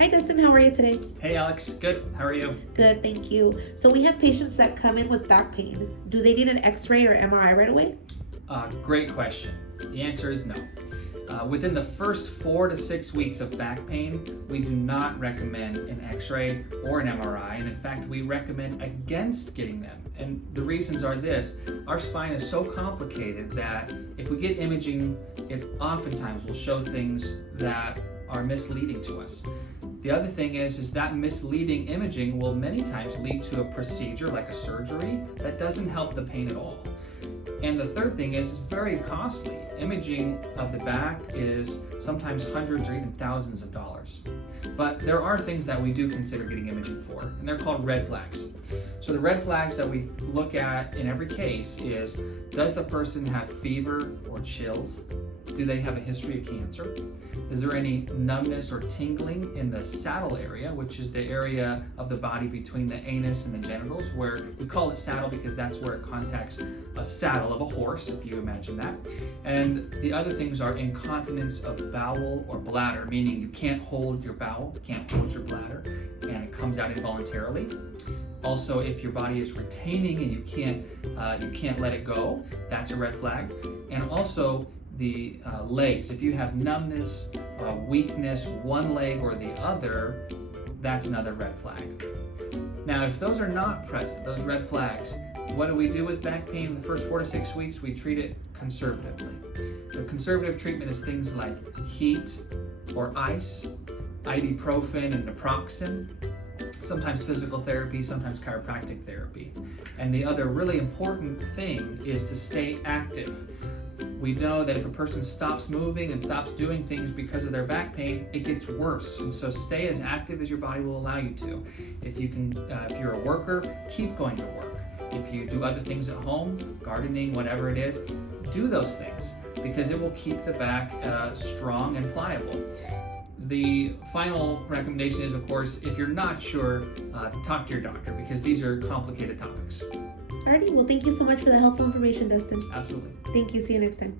Hi Dustin, how are you today? Hey Alex, good. How are you? Good, thank you. So we have patients that come in with back pain. Do they need an x-ray or MRI right away? Great question. The answer is no. Within the first 4 to 6 weeks of back pain, we do not recommend an x-ray or an MRI, and in fact, we recommend against getting them. And the reasons are this: our spine is so complicated that if we get imaging, it oftentimes will show things that are misleading to us. The other thing is that misleading imaging will many times lead to a procedure like a surgery that doesn't help the pain at all. And the third thing is it's very costly. Imaging of the back is sometimes hundreds or even thousands of dollars. But there are things that we do consider getting imaging for, and they're called red flags. So the red flags that we look at in every case is, does the person have fever or chills? Do they have a history of cancer? Is there any numbness or tingling in the saddle area, which is the area of the body between the anus and the genitals, where we call it saddle because that's where it contacts a saddle of a horse, if you imagine that. And the other things are incontinence of bowel or bladder, meaning you can't hold your bowel, can't hold your bladder, and it comes out involuntarily. Also, if your body is retaining and you can't let it go, that's a red flag. And also the legs. If you have numbness, weakness, one leg or the other, that's another red flag. Now, if those are not present, those red flags, what do we do with back pain in the first 4 to 6 weeks? We treat it conservatively. The conservative treatment is things like heat or ice, ibuprofen and naproxen, sometimes physical therapy, sometimes chiropractic therapy. And the other really important thing is to stay active. We know that if a person stops moving and stops doing things because of their back pain, it gets worse. And so stay as active as your body will allow you to. If you're a worker, keep going to work. If you do other things at home, gardening, whatever it is, do those things because it will keep the back strong and pliable. The final recommendation is, of course, if you're not sure, talk to your doctor because these are complicated topics. Alrighty, well thank you so much for the helpful information, Dustin. Absolutely. Thank you, see you next time.